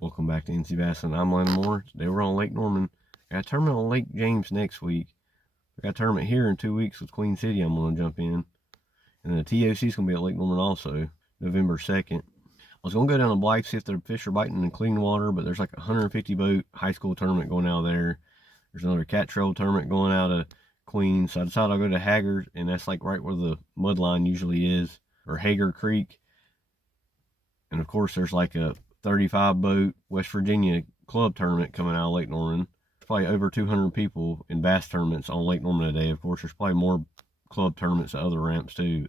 Welcome back to NC Bass, and I'm Landon Moore. Today we're on Lake Norman. I got a tournament on Lake James next week. I got a tournament here in 2 weeks with Queen City I'm going to jump in. And then the TOC is going to be at Lake Norman also, November 2nd. I was going to go down to Blythe, see if the fish are biting in clean water, but there's like a 150 boat high school tournament going out there. There's another cat trail tournament going out of Queen, so I decided I'll go to Hager, and that's like right where the mud line usually is, or Hager Creek. And of course there's like a 35 boat West Virginia club tournament coming out of Lake Norman. There's probably over 200 people in bass tournaments on Lake Norman today. Of course, there's probably more club tournaments at other ramps too.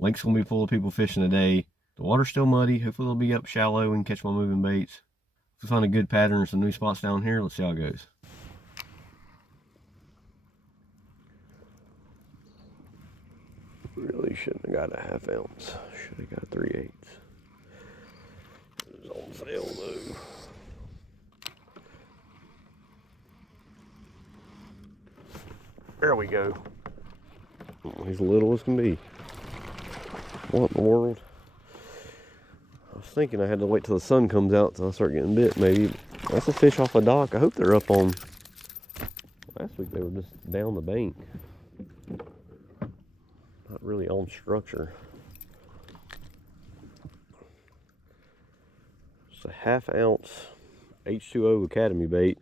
Lake's gonna be full of people fishing today. The water's still muddy. Hopefully it'll be up shallow and catch my moving baits. If we find a good pattern and some new spots down here, let's see how it goes. Really shouldn't have got a 1/2 ounce. Should have got 3/8. It was on sale though. There we go. He's little as can be. What in the world? I was thinking I had to wait till the sun comes out till I start getting bit, maybe. That's a fish off a dock. I hope they're up on. Last week they were just down the bank. Not really on structure. It's a 1/2 ounce H2O Academy bait.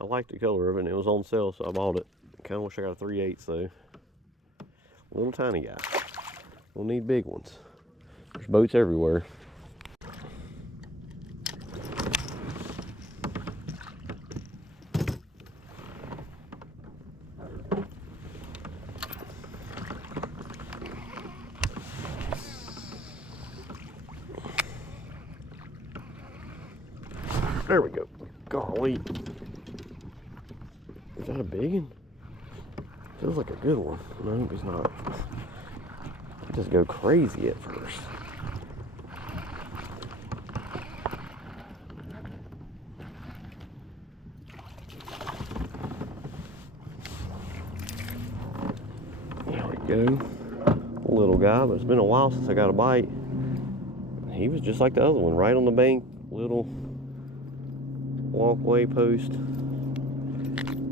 I like the color of it and it was on sale, so I bought it. Kind of wish I got a 3/8 though. Little tiny guy. We'll need big ones. There's boats everywhere. There we go. Golly. Is that a big one? Feels like a good one. No, he's not. I just go crazy at first. There we go. A little guy, but it's been a while since I got a bite. He was just like the other one, right on the bank, little walkway post.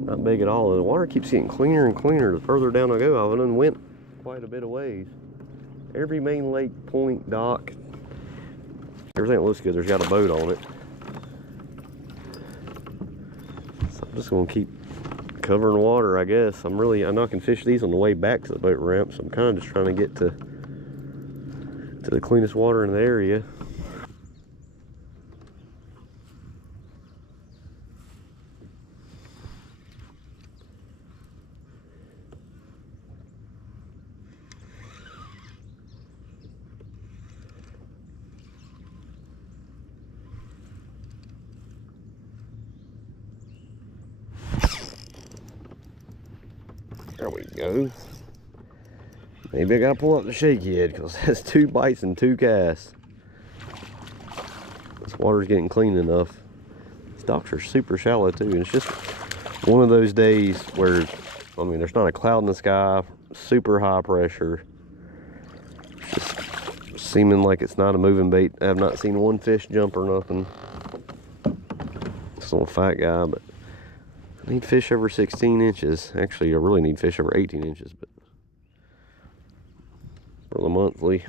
Not big at all. The water keeps getting cleaner and cleaner the further down I go. I done went quite a bit of ways. Every main lake, point, dock, everything that looks good, there's got a boat on it. So I'm just gonna keep covering water, I guess. I know I can fish these on the way back to the boat ramp, so I'm kind of just trying to get to the cleanest water in the area. There we go. Maybe I gotta pull up the shaky head because that's 2 bites and 2 casts. This water's getting clean enough. These docks are super shallow too. And it's just one of those days where, I mean, there's not a cloud in the sky, super high pressure. It's just seeming like it's not a moving bait. I have not seen one fish jump or nothing. It's a little fat guy, but I need fish over 16 inches. Actually, I really need fish over 18 inches, but for the monthly.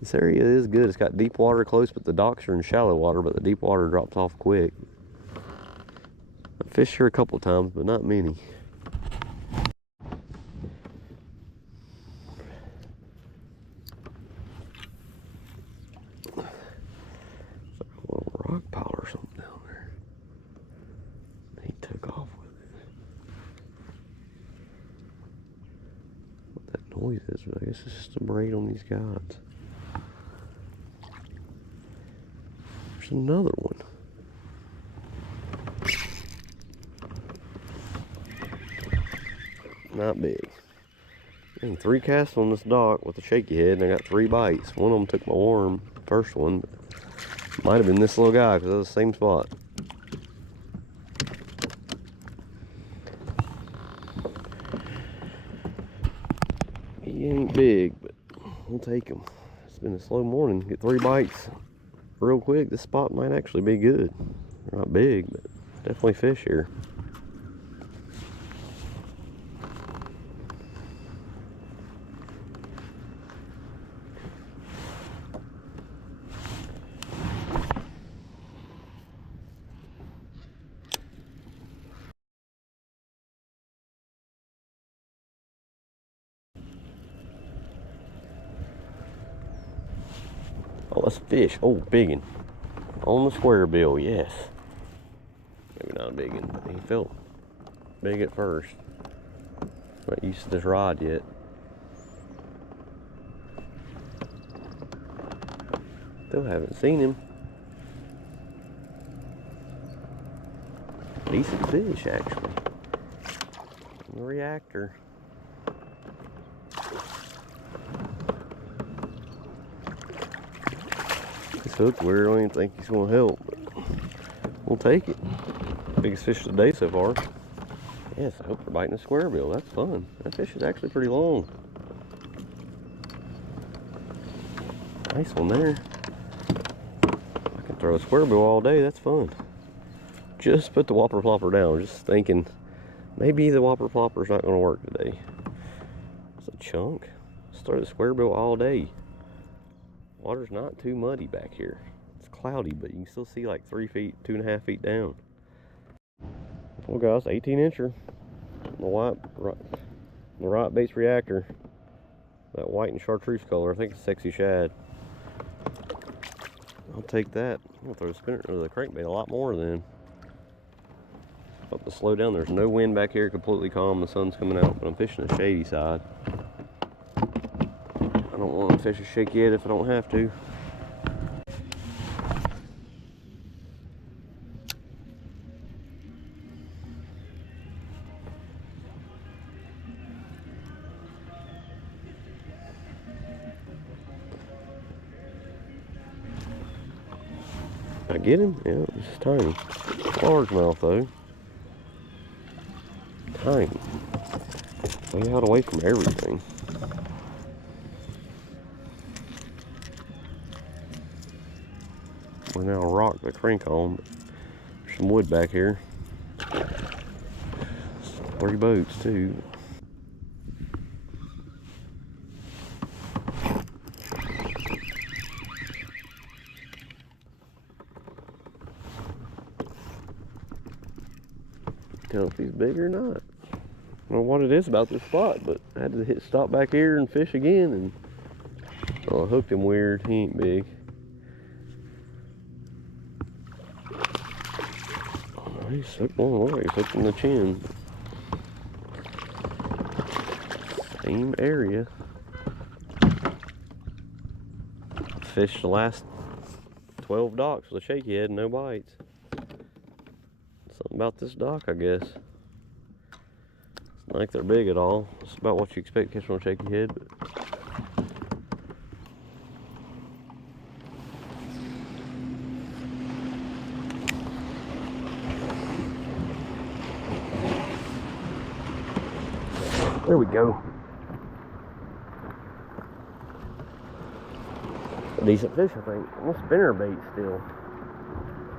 This area is good. It's got deep water close, but the docks are in shallow water, but the deep water drops off quick. I've fished here a couple times, but not many. A little rock pile or something down there. He took off with it. What that noise is, but I guess it's just a braid on these guides. There's another one. Not big. Getting 3 casts on this dock with a shaky head, and I got 3 bites. One of them took my worm, first one, but might have been this little guy because it was the same spot. He ain't big, but we'll take him. It's been a slow morning. Get 3 bites real quick. This spot might actually be good. They're not big, but definitely fish here. Oh, that's fish. Oh, biggin. On the square bill, yes. Maybe not a biggin, but he felt big at first. Not used to this rod yet. Still haven't seen him. Decent fish, actually. The reactor. This hook weird. I don't even think he's gonna help, but we'll take it. Biggest fish of the day so far. Yes, I hope they're biting a square bill. That's fun. That fish is actually pretty long. Nice one there. I can throw a square bill all day. That's fun. Just put the whopper plopper down. Just thinking maybe the whopper plopper's not gonna work today. It's a chunk. Let's throw the square bill all day. Water's not too muddy back here. It's cloudy, but you can still see like 3 feet, 2.5 feet down. Well guys, 18-incher. The right baits reactor. That white and chartreuse color. I think it's sexy shad. I'll take that. I'm gonna throw the spinner or the crankbait a lot more then. About to slow down. There's no wind back here, completely calm. The sun's coming out, but I'm fishing the shady side. I don't want to fish a shaky head if I don't have to. I get him? Yeah, it's tiny. Largemouth though. Tiny. Way out away from everything. We're now a rock to crank on, but there's some wood back here. 3 boats too. Tell if he's big or not. I don't know what it is about this spot, but I had to stop back here and fish again, and I hooked him weird. He ain't big. He's hooked one way. He's hooked in the chin. Same area. Fished the last 12 docks with a shaky head and no bites. Something about this dock, I guess. It's not like they're big at all. It's about what you expect to catch on a shaky head. But there we go. A decent fish, I think. I'm a spinner bait still.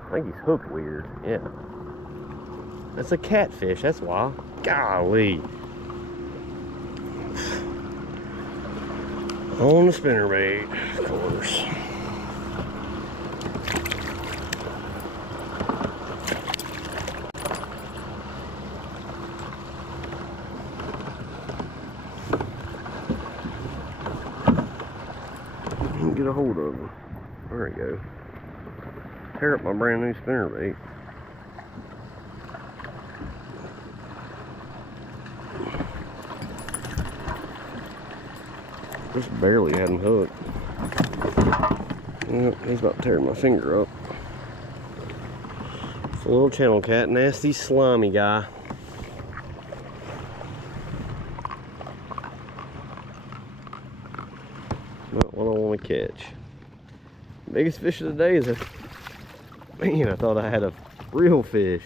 I think he's hooked weird. Yeah. That's a catfish, that's why. Golly. On the spinner bait, of course. Get a hold of them. There we go. Tear up my brand new spinner bait. Just barely had him hooked. Yep, he's about to tear my finger up. It's a little channel cat, nasty, slimy guy. Not what I want to catch. Biggest fish of the day is a... Man, I thought I had a real fish.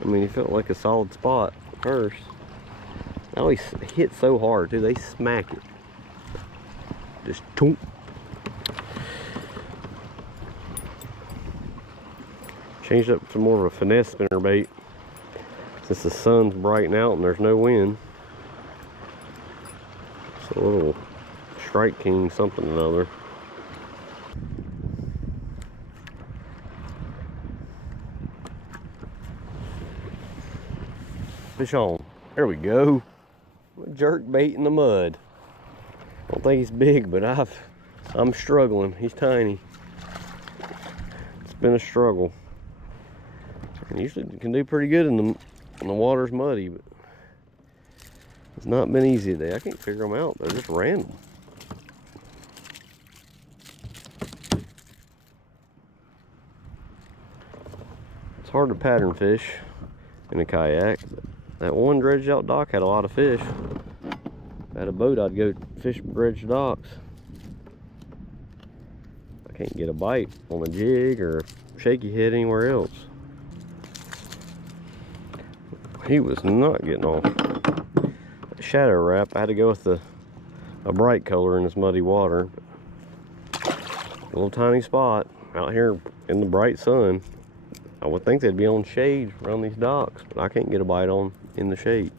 I mean, he felt like a solid spot at first. They always hit so hard, too. They smack it. Just toom. Changed up to more of a finesse spinnerbait since the sun's brighting out and there's no wind. It's a little Strike King something or another. Fish on. There we go. Jerk bait in the mud. I don't think he's big, but I'm struggling. He's tiny. It's been a struggle. I usually can do pretty good when the water's muddy, but it's not been easy today. I can't figure them out. They're just random. It's hard to pattern fish in a kayak. That one dredged out dock had a lot of fish. If I had a boat, I'd go fish dredged docks. I can't get a bite on a jig or a shaky head anywhere else. He was not getting off. Shadow wrap, I had to go with a bright color in this muddy water. A little tiny spot out here in the bright sun. I would think they'd be on shade around these docks, but I can't get a bite on in the shade.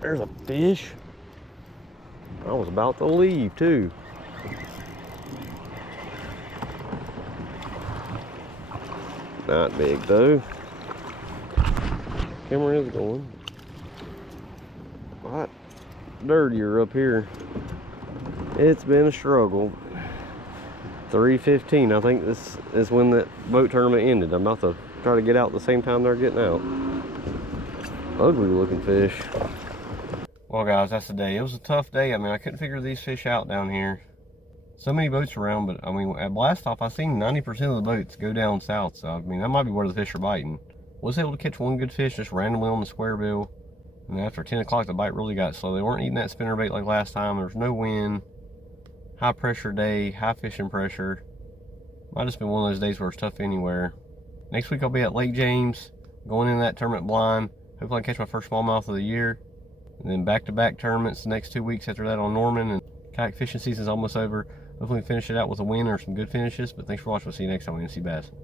There's a fish. I was about to leave too. Not big though. Camera is going. A lot dirtier up here. It's been a struggle. 3:15. I think this is when that boat tournament ended. I'm about to try to get out at the same time they're getting out. Ugly looking fish. Well guys, that's the day. It was a tough day. I mean, I couldn't figure these fish out down here. So many boats around, but I mean, at blast off, I seen 90% of the boats go down south. So I mean, that might be where the fish are biting. Was able to catch one good fish just randomly on the square bill. And after 10 o'clock, the bite really got slow. They weren't eating that spinnerbait like last time. There was no wind. High pressure day, high fishing pressure. Might just been one of those days where it's tough anywhere. Next week I'll be at Lake James, going in that tournament blind. Hopefully I can catch my first smallmouth of the year. And then back-to-back tournaments the next 2 weeks after that on Norman. And kayak fishing season's almost over. Hopefully finish it out with a win or some good finishes. But thanks for watching. We'll see you next time on NC Bass.